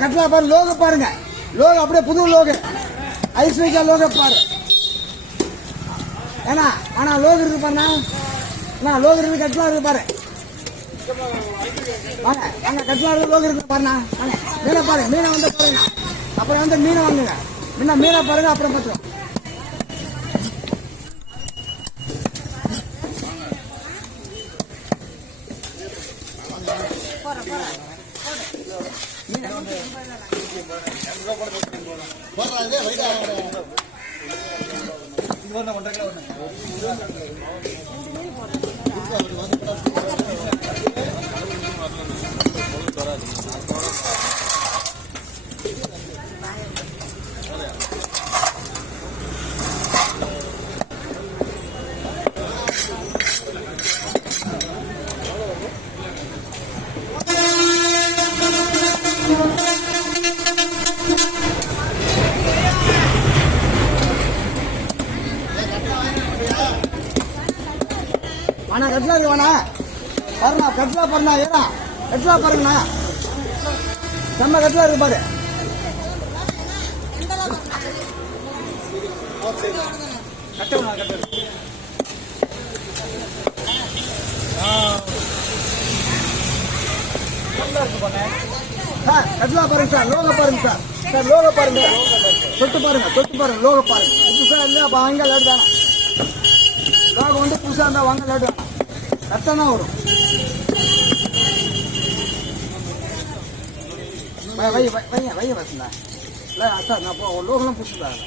கட்டலா பாரு, லோக பாருங்க, லோக அப்படியே புது லோக, ஐஸ்வர்யா லோக பாரு. ஏன்னா ஆனா லோக இருக்கு பாருண்ணா, லோக இருக்கு, கட்டலா இருக்கு பாரு. வாங்க வாங்க, கட்டலா இருக்கு, லோக இருக்கு பாருண்ணா. வாங்க மீனை பாருங்க, மீனை வந்து பாருங்க, அப்புறம் வந்து மீனை வாங்குங்க. முன்ன மீனை பாருங்க, அப்புறம் பார்த்துருவோம். அண்ணா கட்லா இருக்கு வேணா பாருண்ணா, கட்லா பாருண்ணா, ஏன்னா கட்லா பாருங்கண்ணா, செம்ம கட்லா இருக்கு பாரு. சார் கட்லா பாருங்க சார், லோக பாருங்க சார், சார் லோக பாருங்க, தொட்டு பாருங்க, தொட்டு பாருங்க, லோக பாருங்க. புதுசா இல்லையா அப்ப வாங்க லேட் தானே, லோகம் வந்து புதுசா இருந்தா வாங்க லேட் தானே, கரெக்டாக தான் வரும். வைய வசந்தா இல்லை சார், நான் இப்போ லோகம்லாம் புதுசுதான்.